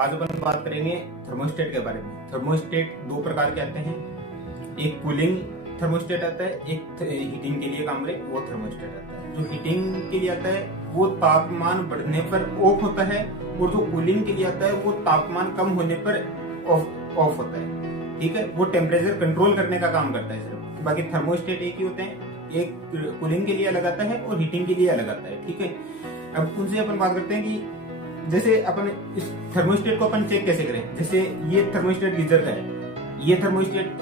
आज अपन बात करेंगे थर्मोस्टेट के बारे में। थर्मोस्टेट दो प्रकार के आते हैं, एक कूलिंग थर्मोस्टेट आता है, एक हीटिंग के लिए काम करे वो थर्मोस्टेट आता है। जो हीटिंग के लिए आता है वो तापमान बढ़ने पर ऑफ होता है, और जो कूलिंग के लिए आता है वो तापमान कम होने पर ऑफ होता है। ठीक है, वो टेम्परेचर कंट्रोल करने का काम करता है सिर्फ। बाकी थर्मोस्टेट एक ही होते हैं, एक कूलिंग के लिए अलग आता है और हीटिंग के लिए अलग आता है। ठीक है, अब उनसे अपन बात करते हैं कि जैसे अपन इस थर्मोस्टेट को अपन चेक कैसे करें। जैसे ये थर्मोस्टेट गीजर का है, ये थर्मोस्टेट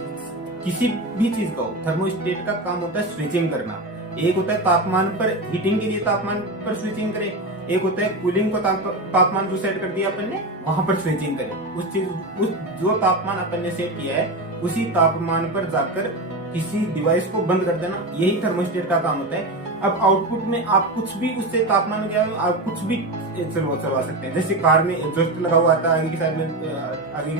किसी भी चीज का हो, थर्मोस्टेट का काम होता है स्विचिंग करना। एक होता है तापमान पर, हीटिंग के लिए तापमान पर स्विचिंग करें, एक होता है कूलिंग को तापमान जो सेट कर दिया अपन ने वहां पर स्विचिंग करें। उस जो तापमान अपन ने सेट किया है उसी तापमान पर जाकर किसी डिवाइस को बंद कर देना, यही थर्मोस्टेट का काम होता है। अब आउटपुट में आप कुछ भी उससे तापमान क्या आप कुछ भी चलवा सकते हैं। जैसे कार में एग्जॉस्ट लगा हुआ आता है, आगे की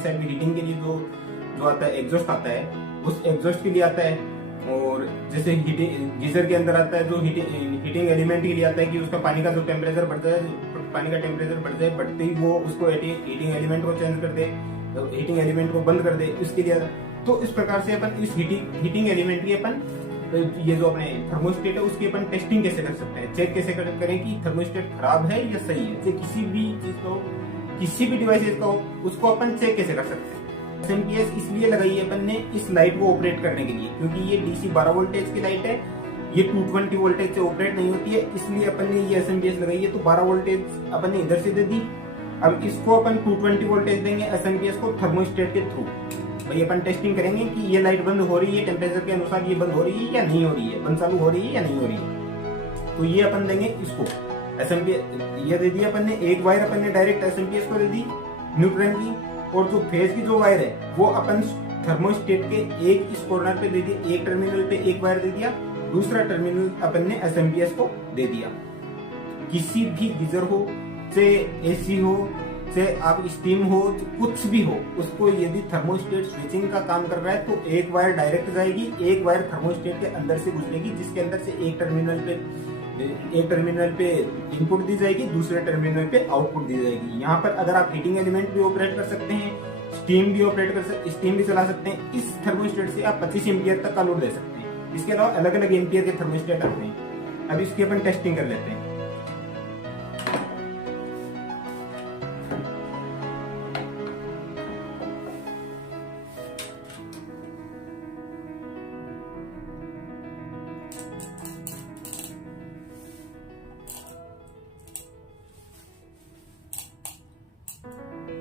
साइड में हीटिंग के लिए जो आता है एग्जॉस्ट आता है, उस एग्जॉस्ट के लिए आता है। और जैसे गीजर के अंदर आता है जो हीटिंग एलिमेंट के लिए आता है कि उसका पानी का जो टेम्परेचर बढ़ता है, पानी का टेम्परेचर बढ़ते ही वो उसको हीटिंग एलिमेंट को चेंज कर दे, हीटिंग एलिमेंट को बंद कर दे, इसके लिए। तो इस प्रकार से अपन इस हीटिंग एलिमेंट की अपन ये जो अपने थर्मोस्टेट है उसकी अपन टेस्टिंग कैसे कर सकते हैं, चेक कैसे करें कि थर्मोस्टेट खराब है या सही है। जैसे किसी भी चीज को, किसी भी डिवाइस का हो, उसको अपन चेक कैसे कर सकते हैं। एसएमपीएस इसलिए लगाई है अपन ने इस लाइट को ऑपरेट करने के लिए, क्योंकि ये डीसी 12 वोल्टेज की लाइट है, ये 220 वोल्टेज से ऑपरेट नहीं होती है, इसलिए अपन ने ये एसएमपीएस लगाई है। तो 12 वोल्टेज अपन ने इधर से दे दी, अब इसको अपन 220 वोल्टेज देंगे एसएमपीएस को थर्मोस्टेट के थ्रू। भाई अपन टेस्टिंग करेंगे कि ये लाइट बंद हो रही है, टेम्परेचर के अनुसार ये बंद हो रही है या नहीं हो रही है, बंद चालू हो रही है या नहीं हो रही है। तो ये अपन देंगे इसको एसएमपीएस, ये दे दिया अपन ने। एक वायर अपन ने डायरेक्ट एसएमपीएस को दे दी न्यूट्रल की, और जो फेज की जो वायर है वो अपन थर्मोस्टेट के एक इस कॉर्नर पे दे दी, एक टर्मिनल पे एक वायर दे दिया, दूसरा टर्मिनल अपन ने एसएमपीएस को दे दिया। किसी भी गीजर हो, चाहे एसी हो, चाहे आप स्टीम हो, कुछ भी हो, उसको यदि थर्मोस्टेट स्विचिंग का काम कर रहा है तो एक वायर डायरेक्ट जाएगी, एक वायर थर्मोस्टेट के अंदर से गुजरेगी, जिसके अंदर से एक टर्मिनल पे इनपुट दी जाएगी, दूसरे टर्मिनल पे आउटपुट दी जाएगी। यहाँ पर अगर आप हीटिंग एलिमेंट भी ऑपरेट कर सकते हैं, स्टीम भी चला सकते हैं। इस थर्मोस्टेट से आप 25 एम्पियर तक का लोड दे सकते हैं। इसके अलावा अलग अलग एम्पियर के थर्मोस्टेट आते हैं। अब इसकी अपन टेस्टिंग कर लेते हैं।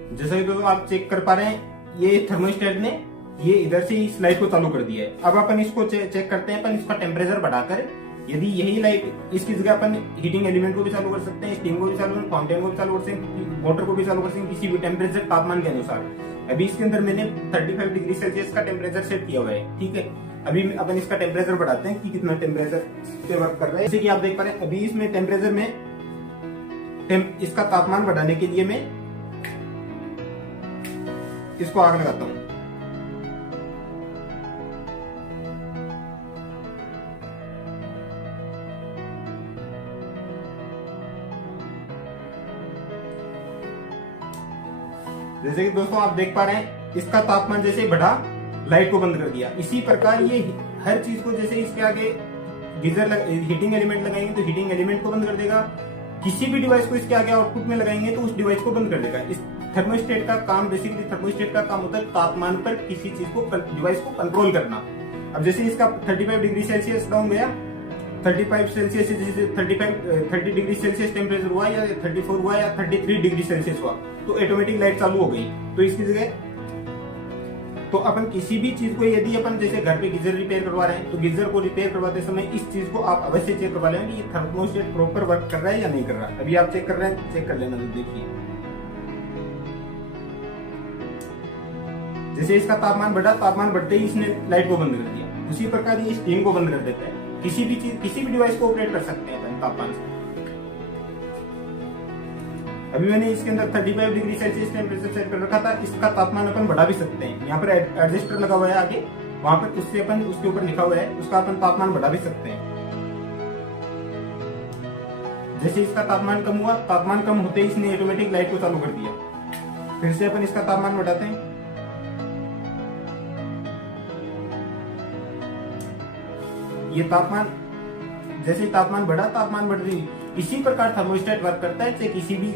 जैसा कि तो आप चेक कर पा रहे हैं, ये थर्मोस्टेट ने ये इधर से इस लाइट को चालू कर दिया है। अब अपन इसको चेक करते हैं। अपन इसका टेम्परेचर बढ़ाकर, यदि यही लाइट इसकी जगह अपन हीटिंग एलिमेंट को भी चालू कर सकते हैं, स्टीम को भी चालू, फाउंटेन को भी चालू कर सकते हैं, मोटर को भी चालू कर सकते हैं, किसी भी टेम्परेचर तापमान के अनुसार। अभी इसके अंदर मैंने 35 डिग्री सेल्सियस का टेम्परेचर सेट किया हुआ है। ठीक है, अभी अपन इसका टेम्परेचर बढ़ाते हैं कि कितना टेम्परेचर पे वर्क कर रहा है। जैसे कि आप देख पा रहे हैं, अभी इसमें टेम्परेचर में इसका तापमान बढ़ाने के लिए मैं इसको आग लगाता हूं। जैसे कि दोस्तों आप देख पा रहे हैं, इसका तापमान जैसे बढ़ा, लाइट को बंद कर दिया। इसी प्रकार ये हर चीज को, जैसे इसके आगे हीटिंग एलिमेंट लगाएंगे तो हीटिंग एलिमेंट को बंद कर देगा, किसी भी डिवाइस को इसके आगे आउटपुट में लगाएंगे तो उस डिवाइस को बंद कर देगा। इस थर्मोस्टेट का काम, बेसिकली थर्मोस्टेट का काम होता है तापमान पर किसी चीज को, डिवाइस को कंट्रोल करना। अब जैसे इसका 35 डिग्री सेल्सियस डाउन गया, 35 सेल्सियस से जैसे 30 डिग्री सेल्सियस टेम्परेचर हुआ, या 34 हुआ, या 33 डिग्री सेल्सियस हुआ, तो ऑटोमेटिक लाइट चालू हो गई। तो इसकी जगह तो अपन किसी भी चीज को, यदि अपन जैसे घर पे गीजर रिपेयर करवा रहे हैं तो गीजर को रिपेयर करवाते समय इस चीज को आप अवश्य चेक करवा लें कि ये थर्मोस्टेट प्रॉपर वर्क कर रहा है या नहीं कर रहा है। अभी आप चेक कर रहे हैं, चेक कर लेना। देखिए जैसे इसका तापमान बढ़ा, तापमान बढ़ते ही इसने लाइट को बंद कर दिया। उसी प्रकार ये स्टीम को बंद कर देता है। किसी भी डिवाइस को ऑपरेट कर सकते हैं अपन तापमान से। अभी मैंने इसके अंदर 35 डिग्री सेल्सियस टेम्परेचर सेट कर रखा था, इसका तापमान अपन बढ़ा भी सकते हैं। यहाँ पर एडजस्टर लगा हुआ है आगे, वहां पर उससे अपन, उसके ऊपर लिखा हुआ है, उसका अपन तापमान बढ़ा भी सकते हैं। जैसे इसका तापमान कम हुआ, तापमान कम होते ही इसने ऑटोमेटिक लाइट को चालू कर दिया। फिर से अपन इसका तापमान बढ़ाते हैं। ये तापमान, जैसे तापमान बढ़ा, तापमान बढ़ रही, इसी प्रकार थर्मोस्टेट वर्क करता है। चाहे किसी भी